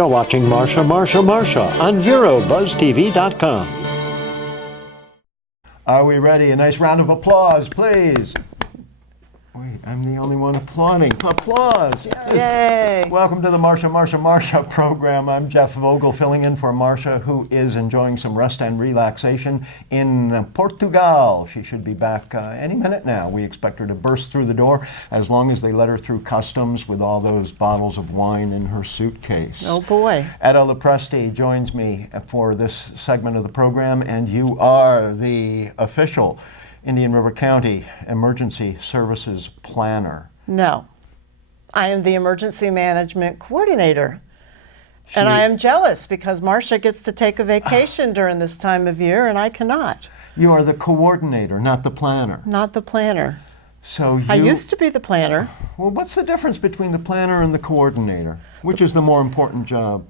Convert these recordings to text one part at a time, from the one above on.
You're watching Marsha on VeroBuzzTV.com. Are we ready? A nice round of applause, please. Wait, I'm the only one applauding. Applause, yes. Yay. Welcome to the Marsha program. I'm Jeff Vogel, filling in for Marsha, who is enjoying some rest and relaxation in Portugal. She should be back any minute now. We expect her to burst through the door as long as they let her through customs with all those bottles of wine in her suitcase. Oh boy. Etta Lopresti joins me for this segment of the program, and you are the official Indian River County Emergency Services Planner. No, I am the Emergency Management Coordinator. And I am jealous because Marsha gets to take a vacation during this time of year and I cannot. You are the coordinator, not the planner. Not the planner. So I used to be the planner. Well, what's the difference between the planner and the coordinator? Which is the more important job?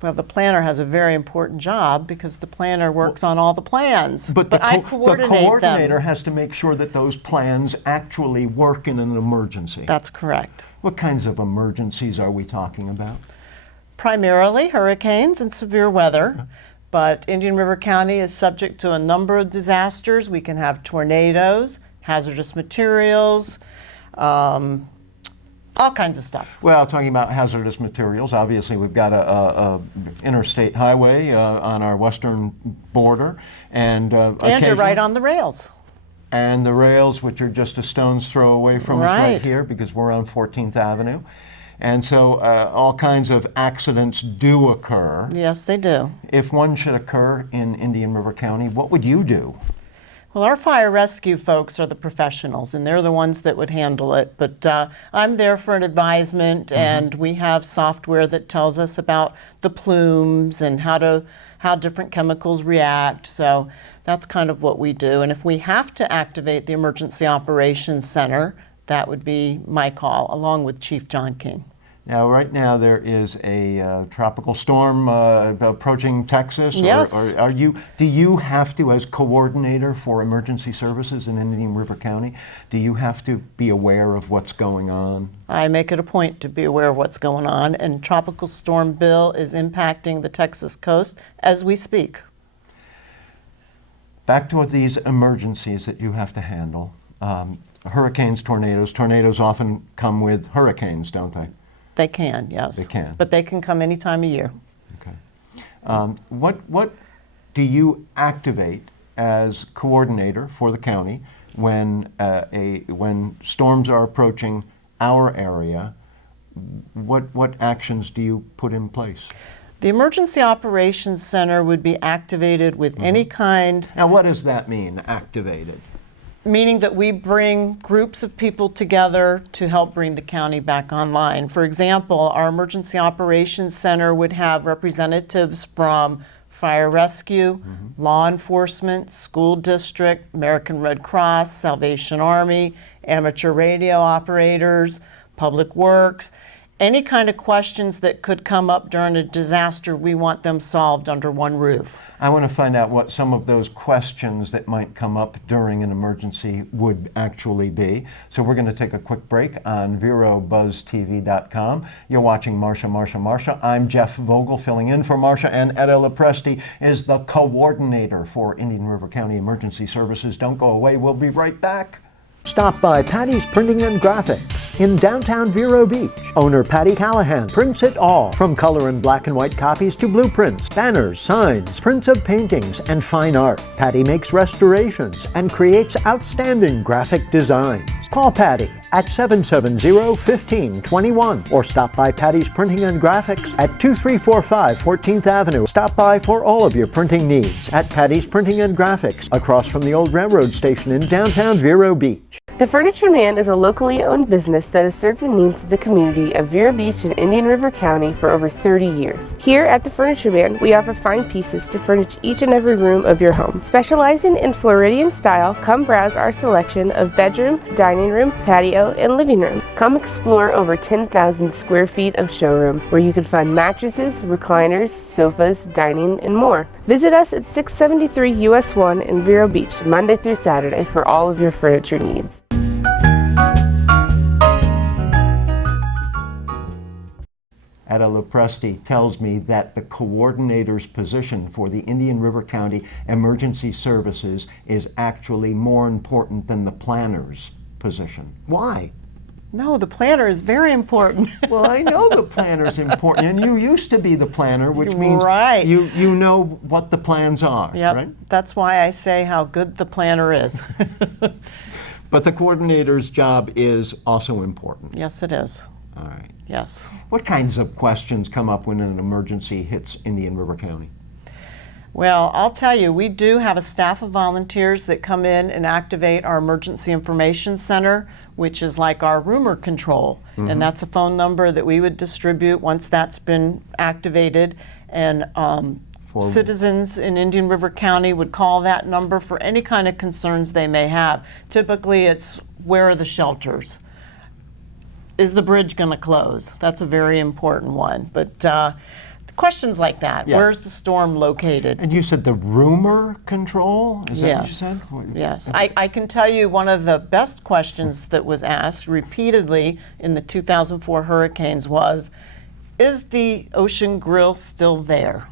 Well, the planner has a very important job because the planner works on all the plans. But I coordinate the coordinator them. has to make sure that those plans actually work in an emergency. That's correct. What kinds of emergencies are we talking about? Primarily hurricanes and severe weather. But Indian River County is subject to a number of disasters. We can have tornadoes, hazardous materials, all kinds of stuff. Well, talking about hazardous materials, obviously we've got a interstate highway on our western border, and you're right on the rails. And the rails, which are just a stone's throw away from us right here, because we're on 14th Avenue. And so all kinds of accidents do occur. Yes, they do. If one should occur in Indian River County, what would you do? Well, our fire rescue folks are the professionals, and they're the ones that would handle it. But I'm there for an advisement, and we have software that tells us about the plumes and how different chemicals react. So that's kind of what we do. And if we have to activate the Emergency Operations Center, that would be my call, along with Chief John King. Now, right now there is a tropical storm approaching Texas. Yes. Or do you have to, as coordinator for emergency services in Indian River County, do you have to be aware of what's going on? I make it a point to be aware of what's going on, and Tropical Storm Bill is impacting the Texas coast as we speak. Back to these emergencies that you have to handle. Hurricanes, tornadoes. Tornadoes often come with hurricanes, don't they? They can, yes. They can. But they can come any time of year. Okay. What do you activate as coordinator for the county when storms are approaching our area? What actions do you put in place? The Emergency Operations Center would be activated with any kind. Now, what does that mean, activated? Meaning that we bring groups of people together to help bring the county back online. For example, our Emergency Operations Center would have representatives from fire rescue, law enforcement, school district, American Red Cross, Salvation Army, amateur radio operators, public works. Any kind of questions that could come up during a disaster, we want them solved under one roof. I want to find out what some of those questions that might come up during an emergency would actually be. So we're going to take a quick break on VeroBuzzTV.com. You're watching Marsha. I'm Jeff Vogel, filling in for Marsha, and Etta Lopresti is the coordinator for Indian River County Emergency Services. Don't go away. We'll be right back. Stop by Patty's Printing and Graphics in downtown Vero Beach. Owner Patty Callahan prints it all, from color and black and white copies to blueprints, banners, signs, prints of paintings, and fine art. Patty makes restorations and creates outstanding graphic designs. Call Patty at 770-1521 or stop by Patty's Printing and Graphics at 2345 14th Avenue. Stop by for all of your printing needs at Patty's Printing and Graphics across from the old railroad station in downtown Vero Beach. The Furniture Man is a locally owned business that has served the needs of the community of Vero Beach and Indian River County for over 30 years. Here at the Furniture Man, we offer fine pieces to furnish each and every room of your home. Specializing in Floridian style, come browse our selection of bedroom, dining room, patio, and living room. Come explore over 10,000 square feet of showroom where you can find mattresses, recliners, sofas, dining, and more. Visit us at 673 US 1 in Vero Beach, Monday through Saturday for all of your furniture needs. Etta Lopresti tells me that the coordinator's position for the Indian River County Emergency Services is actually more important than the planner's position. Why? No, the planner is very important. Well, I know the planner's important, and you used to be the planner, which means Right. you know what the plans are, Yep, right? that's why I say how good the planner is. But the coordinator's job is also important. Yes, it is. All right. Yes. What kinds of questions come up when an emergency hits Indian River County? Well, I'll tell you, we do have a staff of volunteers that come in and activate our Emergency Information Center, which is like our rumor control. And that's a phone number that we would distribute once that's been activated. And citizens in Indian River County would call that number for any kind of concerns they may have. Typically, it's where are the shelters? Is the bridge going to close? That's a very important one. But questions like that. Yeah. Where's the storm located? And you said the rumor control? Is that what you said? Yes. I can tell you one of the best questions that was asked repeatedly in the 2004 hurricanes was, is the Ocean Grill still there?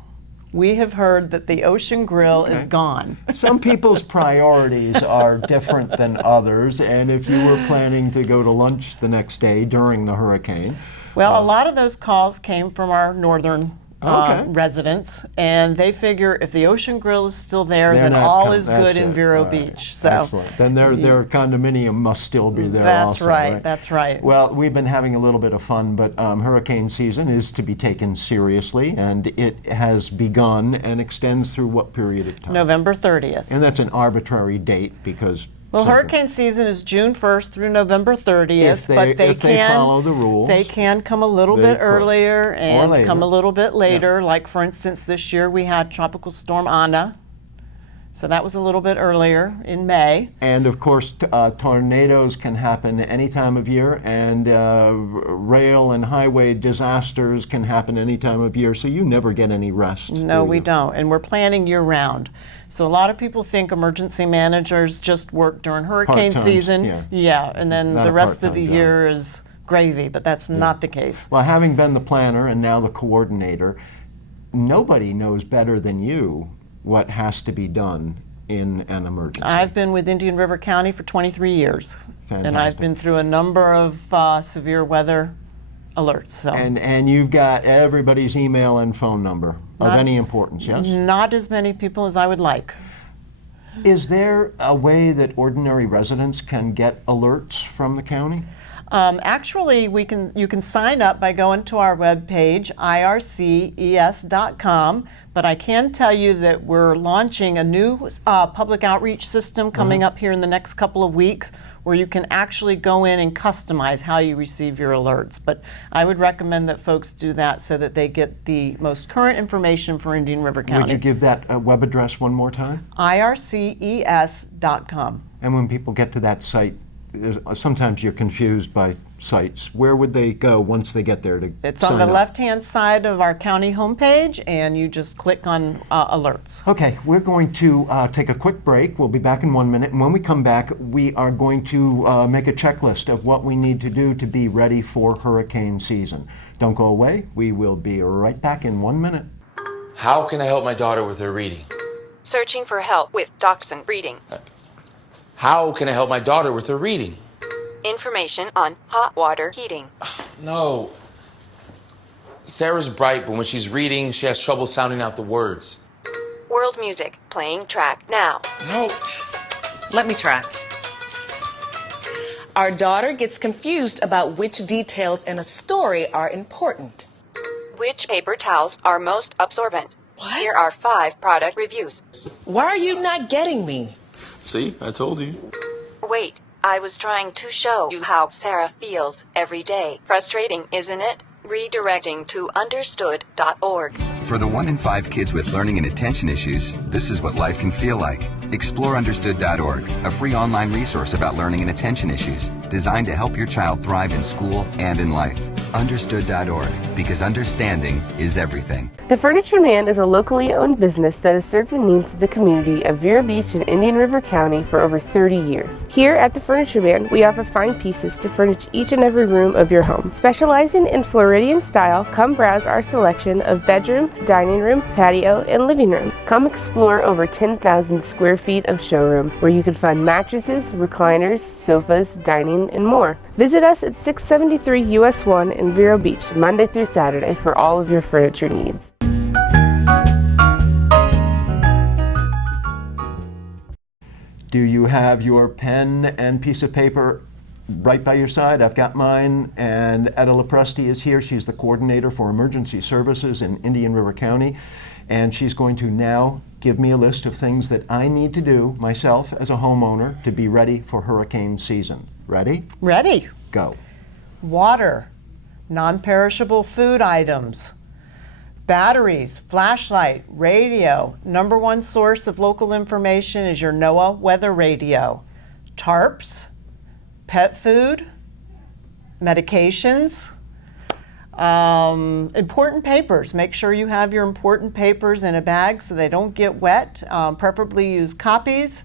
We have heard that the Ocean Grill is gone. Some people's priorities are different than others, and if you were planning to go to lunch the next day during the hurricane. Well, a lot of those calls came from our northern residents, and they figure if the Ocean Grill is still there, then all is good in Vero Beach. So excellent. Then their condominium must still be there that's also. right, that's right. Well, we've been having a little bit of fun, but hurricane season is to be taken seriously, and it has begun and extends through what period of time? November 30th. And that's an arbitrary date because Well, hurricane season is June 1st through November 30th, if they follow the rules. They can come a little bit earlier and later. come a little bit later. Like, for instance, this year we had Tropical Storm Ana. So that was a little bit earlier in May. And of course, tornadoes can happen any time of year, and rail and highway disasters can happen any time of year, so you never get any rest. No, we don't. And we're planning year round. So a lot of people think emergency managers just work during hurricane Part-time, season. yeah. And then Not the a rest of the part-time job. year is gravy, but that's not the case. Well, having been the planner and now the coordinator, nobody knows better than you what has to be done in an emergency. I've been with Indian River County for 23 years. And I've Fantastic. been through a number of severe weather alerts. So And you've got everybody's email and phone number of any importance, yes? not as many people as I would like. Is there a way that ordinary residents can get alerts from the county? Actually, you can sign up by going to our webpage, irces.com, but I can tell you that we're launching a new public outreach system coming up here in the next couple of weeks where you can actually go in and customize how you receive your alerts. But I would recommend that folks do that so that they get the most current information for Indian River County. Would you give that web address one more time? irces.com. And when people get to that site, sometimes you're confused by sites. Where would they go once they get there to It's sign on the up? left-hand side of our county homepage, and you just click on alerts. Okay, we're going to take a quick break. We'll be back in 1 minute. And when we come back, we are going to make a checklist of what we need to do to be ready for hurricane season. Don't go away. We will be right back in 1 minute. How can I help my daughter with her reading? Searching for help with Dachshund Reading. How can I help my daughter with her reading? Information on hot water heating. No. Sarah's bright, but when she's reading, she has trouble sounding out the words. World music playing track now. No. Let me try. Our daughter gets confused about which details in a story are important. Which paper towels are most absorbent? What? Here are 5 product reviews. Why are you not getting me? See, I told you. Wait, I was trying to show you how Sarah feels every day. Frustrating, isn't it? Redirecting to understood.org. For the 1 in 5 kids with learning and attention issues, this is what life can feel like. Explore understood.org, a free online resource about learning and attention issues. designed to help your child thrive in school and in life. Understood.org, because understanding is everything. The Furniture Man is a locally owned business that has served the needs of the community of Vero Beach and Indian River County for over 30 years. Here at the Furniture Man, we offer fine pieces to furnish each and every room of your home. Specializing in Floridian style, come browse our selection of bedroom, dining room, patio, and living room. Come explore over 10,000 square feet of showroom where you can find mattresses, recliners, sofas, dining, and more. Visit us at 673 US 1 in Vero Beach, Monday through Saturday for all of your furniture needs. Do you have your pen and piece of paper right by your side? I've got mine, and Etta Lopresti is here. She's the coordinator for emergency services in Indian River County, and she's going to now give me a list of things that I need to do myself as a homeowner to be ready for hurricane season. Ready? Ready. Go. Water, non-perishable food items, batteries, flashlight, radio. Number one source of local information is your NOAA weather radio. Tarps, pet food, medications, important papers. Make sure you have your important papers in a bag so they don't get wet. Preferably use copies,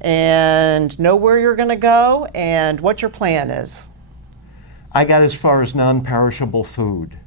and know where you're going to go and what your plan is. I got as far as non-perishable food.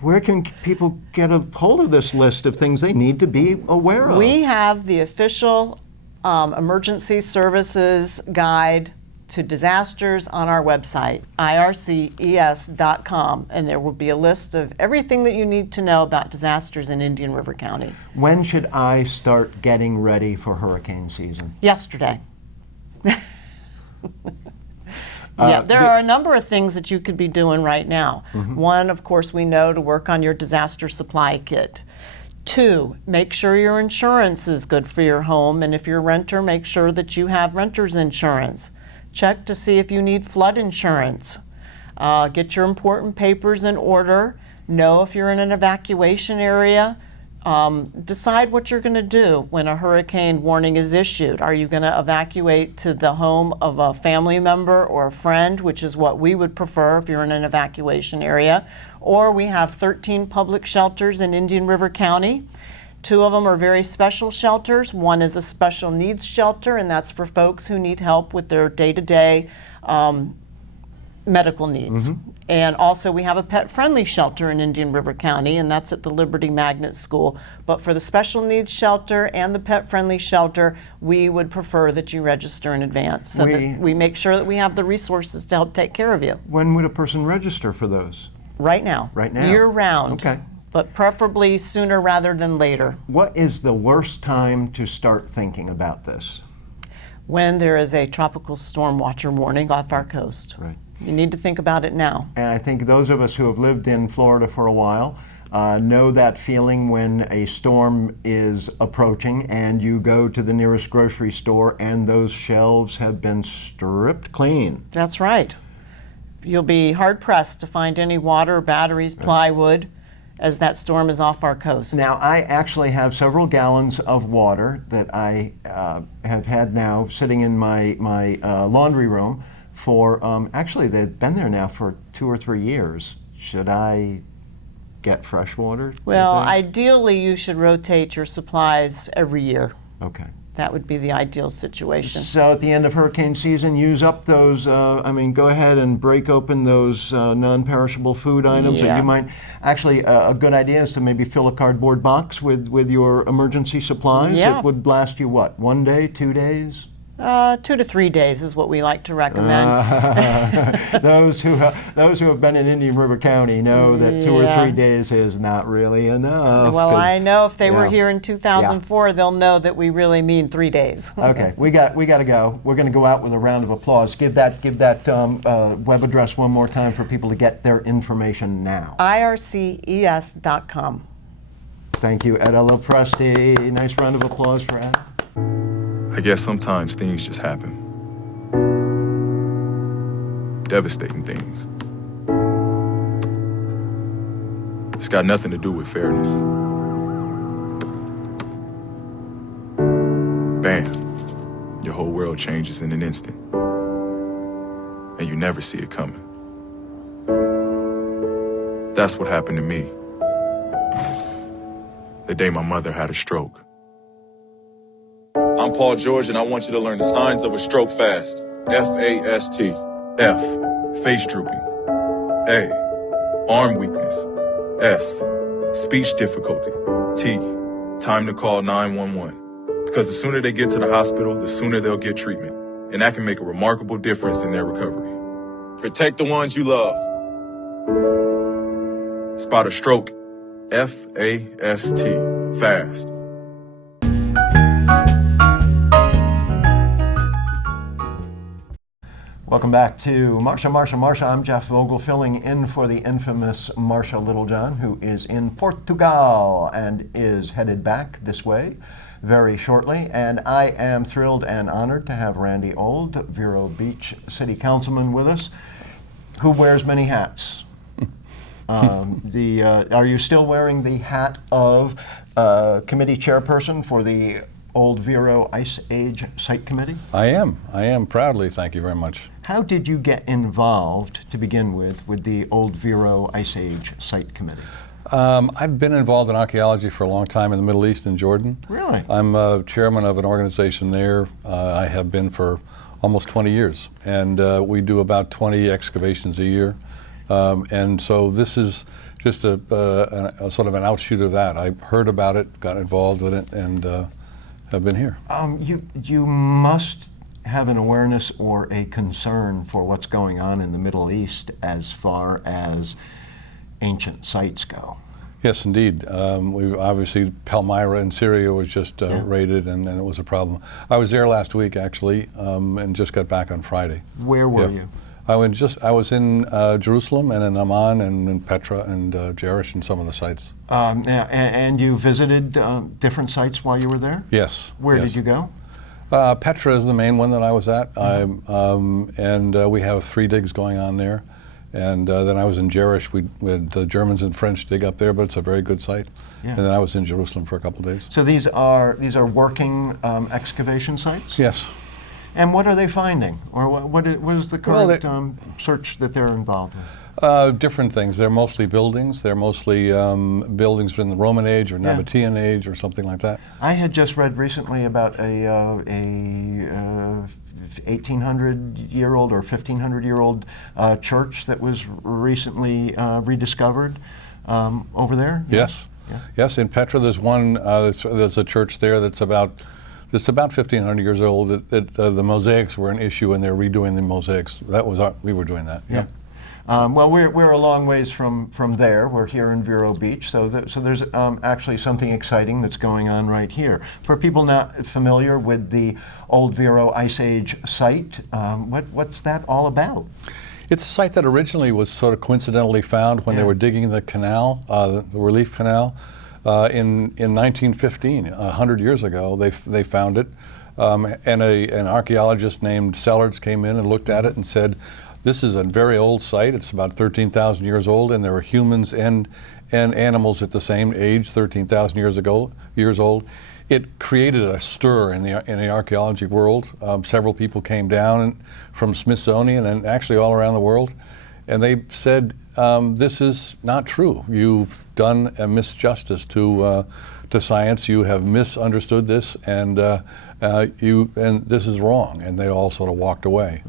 Where can people get a hold of this list of things they need to be aware of? We have the official emergency services guide to disasters on our website, irces.com, and there will be a list of everything that you need to know about disasters in Indian River County. When should I start getting ready for hurricane season? Yesterday. Yeah, there are a number of things that you could be doing right now. Mm-hmm. One, of course, we know to work on your disaster supply kit. 2, make sure your insurance is good for your home, and if you're a renter, make sure that you have renter's insurance. Check to see if you need flood insurance. Get your important papers in order. Know if you're in an evacuation area. Decide what you're going to do when a hurricane warning is issued. Are you going to evacuate to the home of a family member or a friend, which is what we would prefer if you're in an evacuation area? Or we have 13 public shelters in Indian River County. 2 of them are very special shelters. One is a special needs shelter, and that's for folks who need help with their day-to-day medical needs. Mm-hmm. And also we have a pet-friendly shelter in Indian River County, and that's at the Liberty Magnet School. But for the special needs shelter and the pet-friendly shelter, we would prefer that you register in advance so that we make sure that we have the resources to help take care of you. When would a person register for those? Right now. Right now? Year-round. Okay. But preferably sooner rather than later. What is the worst time to start thinking about this? When there is a tropical storm watcher warning off our coast. Right. You need to think about it now. And I think those of us who have lived in Florida for a while know that feeling when a storm is approaching and you go to the nearest grocery store and those shelves have been stripped clean. That's right. You'll be hard-pressed to find any water, batteries, plywood, as that storm is off our coast. Now, I actually have several gallons of water that I have had now sitting in my laundry room for, actually they've been there now for 2 or 3 years. Should I get fresh water? Well, ideally you should rotate your supplies every year. Okay. That would be the ideal situation. So at the end of hurricane season, use up those, go ahead and break open those non-perishable food items. Yeah. And you might, actually, a good idea is to maybe fill a cardboard box with your emergency supplies. Yeah. It would last you what, 1 day, 2 days? 2 to 3 days is what we like to recommend. Those who have been in Indian River County know that 2 or 3 days is not really enough. Well, I know if they were here in 2004, they'll know that we really mean 3 days. Okay, we got to go. We're going to go out with a round of applause. Give that web address one more time for people to get their information now. irces.com. Thank you, Etta Lopresti. Nice round of applause for Etta. I guess sometimes things just happen. Devastating things. It's got nothing to do with fairness. Bam. Your whole world changes in an instant. never see it coming. That's what happened to me the day my mother had a stroke. I'm Paul George, and I want you to learn the signs of a stroke fast. F-A-S-T. F, face drooping. A, arm weakness. S, speech difficulty. T, time to call 911. Because the sooner they get to the hospital, the sooner they'll get treatment. And that can make a remarkable difference in their recovery. Protect the ones you love. Spot a stroke. F-A-S-T. Fast. Welcome back to Marsha. I'm Jeff Vogel, filling in for the infamous Marsha Littlejohn, who is in Portugal and is headed back this way very shortly. And I am thrilled and honored to have Randy Old, Vero Beach City Councilman, with us, who wears many hats. Are you still wearing the hat of committee chairperson for the Old Vero Ice Age Site Committee? I am proudly, thank you very much. How did you get involved to begin with the Old Vero Ice Age Site Committee? I've been involved in archaeology for a long time in the Middle East and Jordan. Really? I'm chairman of an organization there. I have been for almost 20 years, and we do about 20 excavations a year. And so this is just a sort of an outshoot of that. I heard about it, got involved with it, and have been here. You must have an awareness or a concern for what's going on in the Middle East as far as ancient sites go. Yes, indeed. We obviously, Palmyra in Syria was just raided, and it was a problem. I was there last week, actually, and just got back on Friday. Where were you? I was in Jerusalem and in Amman and in Petra and Jerish and some of the sites. And you visited different sites while you were there? Yes. Where did you go? Petra is the main one that I was at, and we have 3 digs going on there. And then I was in Jerish. We had the Germans and French dig up there, but it's a very good site. Yeah. And then I was in Jerusalem for a couple of days. So these are working excavation sites? Yes. And what are they finding? Or what is the current search that they're involved in? Different things. They're mostly buildings. They're mostly buildings from the Roman age or Nabatean age or something like that. I had just read recently about a 1,800-year-old or 1,500-year-old church that was recently rediscovered over there. Yes. Yeah. Yes, in Petra there's one, there's a church there that's about 1,500 years old. The mosaics were an issue, and they're redoing the mosaics. We were doing that. Yeah. Well, we're a long ways from there. We're here in Vero Beach, so there's actually something exciting that's going on right here. For people not familiar with the Old Vero Ice Age site, what's that all about? It's a site that originally was sort of coincidentally found when they were digging the canal, the relief canal. In 1915, 100 years ago, they found it, and an archaeologist named Sellards came in and looked at it and said, this is a very old site. It's about 13,000 years old, and there were humans and animals at the same age, 13,000 years old. It created a stir in the archaeology world. Several people came down from Smithsonian and actually all around the world, and they said, this is not true. You've done a misjustice to science. You have misunderstood this, and this is wrong. And they all sort of walked away.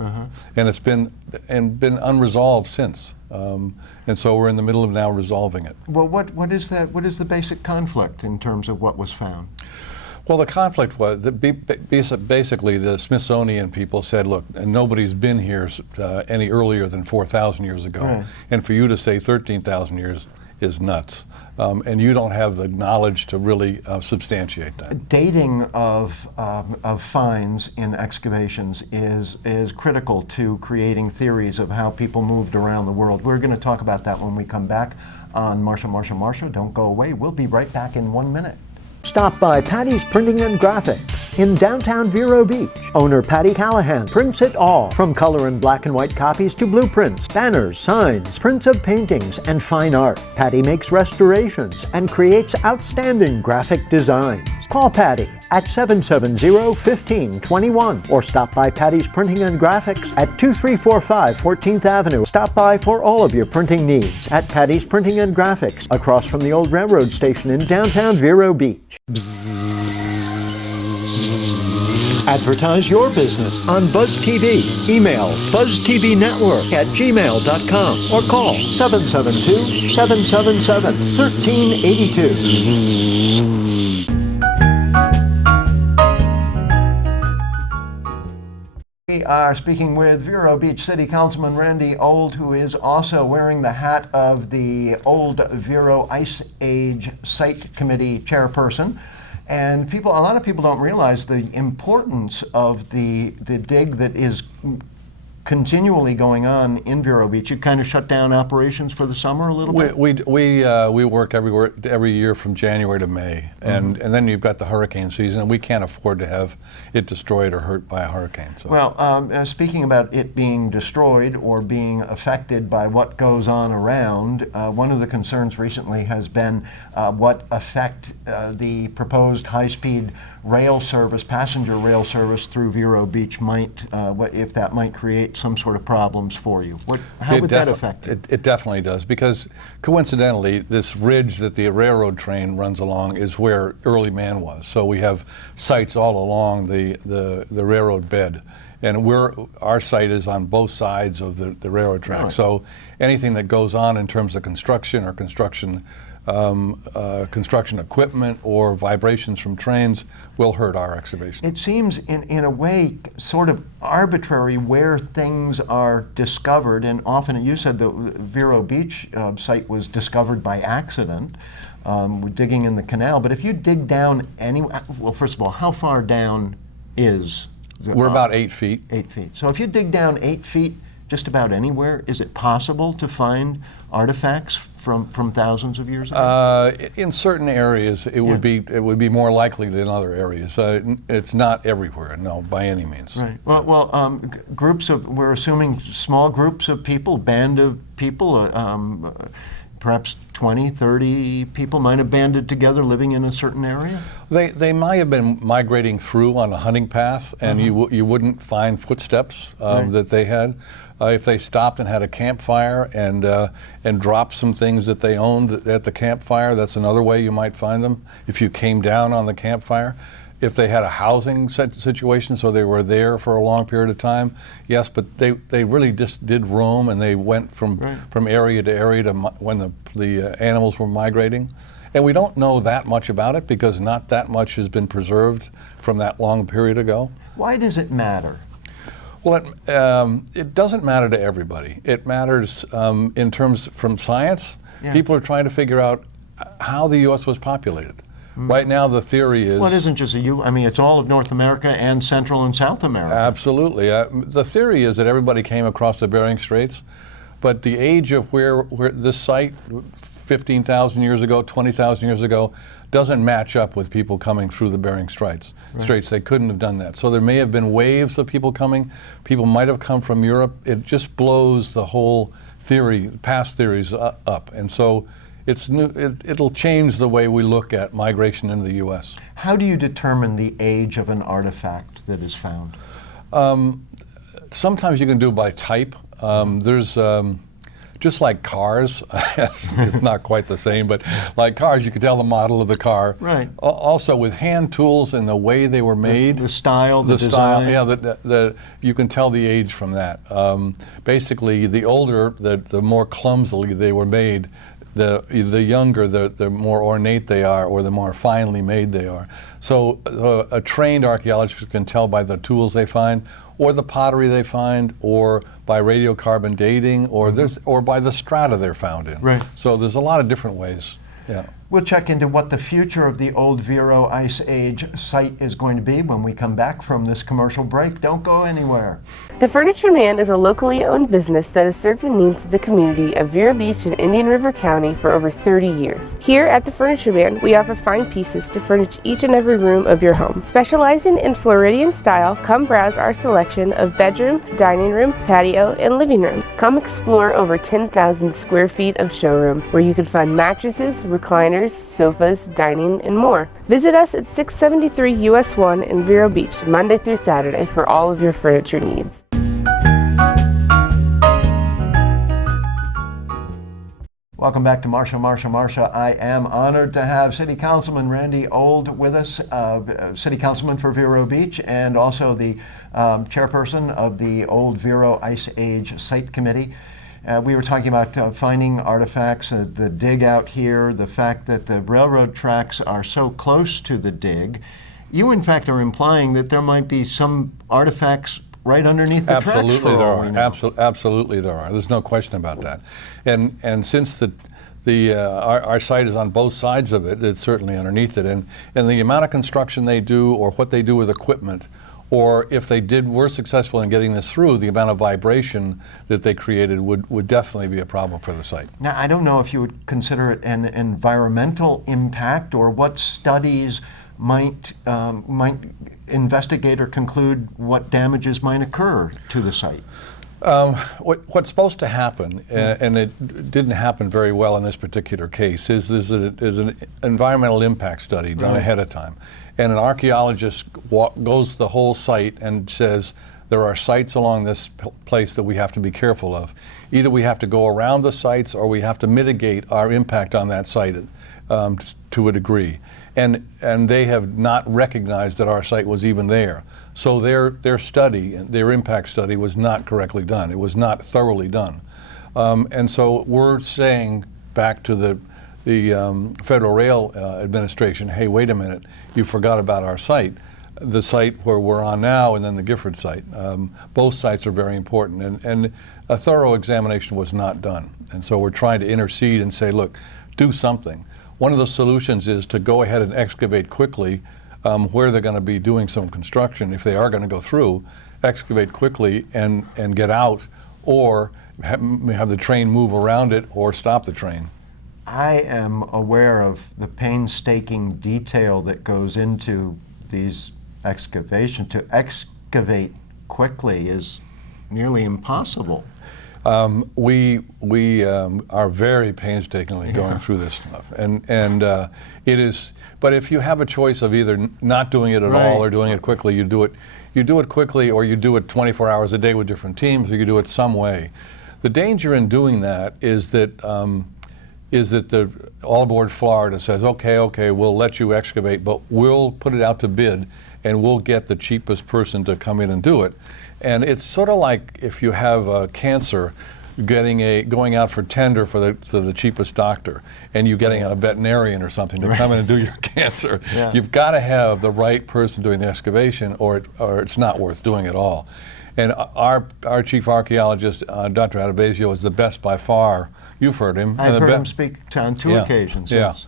And it's been unresolved since. And so we're in the middle of now resolving it. Well, what is that? What is the basic conflict in terms of what was found? Well, the conflict was that basically the Smithsonian people said, look, nobody's been here any earlier than 4,000 years ago. Right. And for you to say 13,000 years is nuts. And you don't have the knowledge to really substantiate that. Dating of finds in excavations is critical to creating theories of how people moved around the world. We're going to talk about that when we come back on Marsha. Don't go away. We'll be right back in 1 minute. Stop by Patty's Printing and Graphics in downtown Vero Beach. Owner Patty Callahan prints it all, from color and black and white copies to blueprints, banners, signs, prints of paintings, and fine art. Patty makes restorations and creates outstanding graphic designs. Call Patty at 770-1521 or stop by Patty's Printing and Graphics at 2345 14th Avenue. Stop by for all of your printing needs at Patty's Printing and Graphics across from the old railroad station in downtown Vero Beach. Advertise your business on Buzz TV. Email buzztvnetwork@gmail.com or call 772-777-1382. We are speaking with Vero Beach City Councilman Randy Old, who is also wearing the hat of the Old Vero Ice Age Site Committee chairperson. And a lot of people don't realize the importance of the dig that is continually going on in Vero Beach. You kind of shut down operations for the summer a little bit? We work every year from January to May, and then you've got the hurricane season, and we can't afford to have it destroyed or hurt by a hurricane. So. Well, speaking about it being destroyed or being affected by what goes on around, one of the concerns recently has been what effect the proposed high-speed rail service, passenger rail service through Vero Beach might, if that might create some sort of problems for you. How would that affect you? It definitely does, because coincidentally, this ridge that the railroad train runs along is where early man was. So we have sites all along the railroad bed. And our site is on both sides of the railroad track. Right. So anything that goes on in terms of construction or construction equipment or vibrations from trains will hurt our excavation. It seems in a way sort of arbitrary where things are discovered, and often you said the Vero Beach site was discovered by accident. We're digging in the canal, but if you dig down well, first of all, how far down is We're about 8 feet. 8 feet. So if you dig down 8 feet just about anywhere, is it possible to find artifacts from thousands of years ago? In certain areas, it would be more likely than other areas. It's not everywhere, no, by any means. Right. Well, we're assuming small groups of people, band of people, perhaps 20, 30 people might have banded together living in a certain area? They might have been migrating through on a hunting path, and you wouldn't find footsteps that they had. If they stopped and had a campfire and dropped some things that they owned at the campfire, that's another way you might find them. If you came down on the campfire. If they had a housing situation, so they were there for a long period of time, yes, but they really just did roam, and they went from area to area to when the animals were migrating. And we don't know that much about it because not that much has been preserved from that long period ago. Why does it matter? Well, it doesn't matter to everybody. It matters in terms from science. Yeah. People are trying to figure out how the U.S. was populated. Right now, the theory is... Well, it isn't just it's all of North America and Central and South America. Absolutely. The theory is that everybody came across the Bering Straits, but the age of where this site, 15,000 years ago, 20,000 years ago, doesn't match up with people coming through the Bering Straits. They couldn't have done that. So there may have been waves of people coming. People might have come from Europe. It just blows the whole theory, past theories up. And so it's new. It'll change the way we look at migration into the U.S. How do you determine the age of an artifact that is found? Sometimes you can do it by type. There's just like cars. It's not quite the same, but like cars, you can tell the model of the car. Right. Also, with hand tools and the way they were made, the style, the design. Yeah, you can tell the age from that. Basically, the older, the more clumsily they were made. The younger, the more ornate they are, or the more finely made they are. So a trained archaeologist can tell by the tools they find, or the pottery they find, or by radiocarbon dating, or by the strata they're found in. Right. So there's a lot of different ways. Yeah. We'll check into what the future of the Old Vero Ice Age site is going to be when we come back from this commercial break. Don't go anywhere. The Furniture Man is a locally owned business that has served the needs of the community of Vero Beach and Indian River County for over 30 years. Here at the Furniture Man, we offer fine pieces to furnish each and every room of your home. Specializing in Floridian style, come browse our selection of bedroom, dining room, patio, and living room. Come explore over 10,000 square feet of showroom where you can find mattresses, recliners, chairs, sofas, dining, and more. Visit us at 673 US 1 in Vero Beach, Monday through Saturday for all of your furniture needs. Welcome back to Marsha. I am honored to have City Councilman Randy Old with us, City Councilman for Vero Beach, and also the chairperson of the Old Vero Ice Age Site Committee. We were talking about finding artifacts, the dig out here, the fact that the railroad tracks are so close to the dig. You, in fact, are implying that there might be some artifacts right underneath the tracks. Absolutely there are. Absolutely there are. There's no question about that. And since our site is on both sides of it, it's certainly underneath it. And the amount of construction they do, or what they do with equipment, or if they were successful in getting this through, the amount of vibration that they created would definitely be a problem for the site. Now, I don't know if you would consider it an environmental impact, or what studies might investigate or conclude what damages might occur to the site. What's supposed to happen, and it didn't happen very well in this particular case, is there's an environmental impact study done ahead of time. And an archaeologist goes to the whole site and says, there are sites along this place that we have to be careful of. Either we have to go around the sites, or we have to mitigate our impact on that site to a degree. And they have not recognized that our site was even there. So their study, their impact study, was not correctly done. It was not thoroughly done. And so we're saying back to the Federal Rail Administration, hey, wait a minute, you forgot about our site. The site where we're on now, and then the Gifford site. Both sites are very important, and a thorough examination was not done. And so we're trying to intercede and say, look, do something. One of the solutions is to go ahead and excavate quickly where they're going to be doing some construction. If they are going to go through, excavate quickly and get out, or have the train move around it, or stop the train. I am aware of the painstaking detail that goes into these excavations. To excavate quickly is nearly impossible. We are very painstakingly going through this stuff, and it is. But if you have a choice of either not doing it at all or doing it quickly, you do it quickly, or you do it 24 hours a day with different teams, or you do it some way. The danger in doing that is that the All Aboard Florida says, okay, we'll let you excavate, but we'll put it out to bid, and we'll get the cheapest person to come in and do it. And it's sort of like if you have cancer, going out for tender for the cheapest doctor, and you getting a veterinarian or something to come in and do your cancer. Yeah. You've got to have the right person doing the excavation, or it's not worth doing at all. And our chief archaeologist, Dr. Adabasio, is the best by far. You've heard him. I've heard him speak on two occasions. Yes.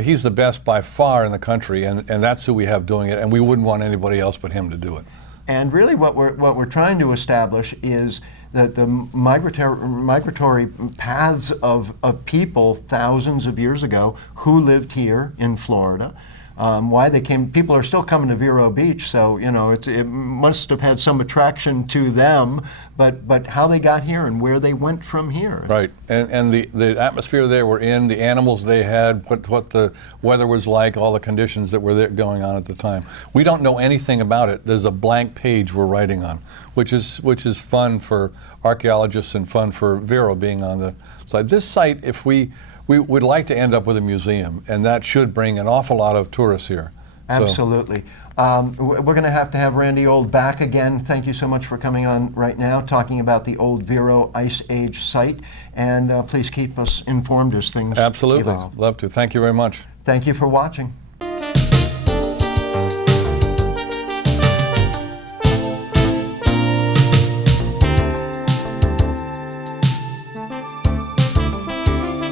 He's the best by far in the country, and that's who we have doing it, and we wouldn't want anybody else but him to do it. And really what we're trying to establish is that the migratory paths of people thousands of years ago who lived here in Florida. Why they came, people are still coming to Vero Beach, so it must have had some attraction to them, but how they got here and where they went from here. Right, and the atmosphere they were in, the animals they had, what the weather was like, all the conditions that were there going on at the time. We don't know anything about it. There's a blank page we're writing on, which is fun for archaeologists and fun for Vero being on the site. This site, if we would like to end up with a museum, and that should bring an awful lot of tourists here. Absolutely. We're going to have Randy Old back again. Thank you so much for coming on right now, talking about the Old Vero Ice Age site. And please keep us informed as things Absolutely. evolve. Love to. Thank you very much. Thank you for watching.